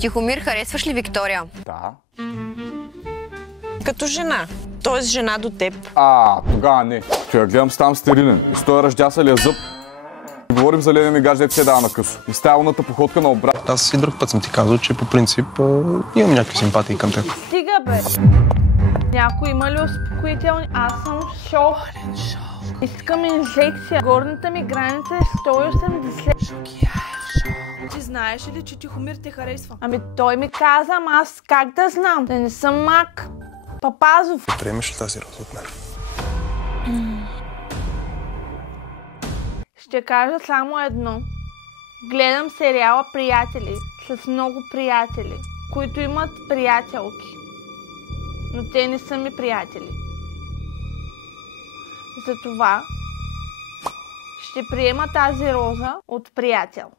Тихомир, харесваш ли Виктория? Да. Като жена. Тоест жена до теб. Тогава не. Че я гледам ставам стерилен. И с този ръждясалия зъб. Говорим за леден мигаж, дето се дава на късо. И с тялната походка на обрат. Аз и друг път съм ти казал, че по принцип имам някакви симпатии към теб. Стига, бе! Някой има ли успокоителни? Аз съм шок. Искам инжекция. Горната ми граница е 180. Ти знаеш ли, че Тихомир те харесва? Ами той ми каза, аз как да знам? Да не съм мак. Папазов. Приемеш ли тази роза от мен? Ще кажа само едно. Гледам сериала Приятели с много приятели, които имат приятелки. Но те не са ми приятели. Затова ще приема тази роза от приятел.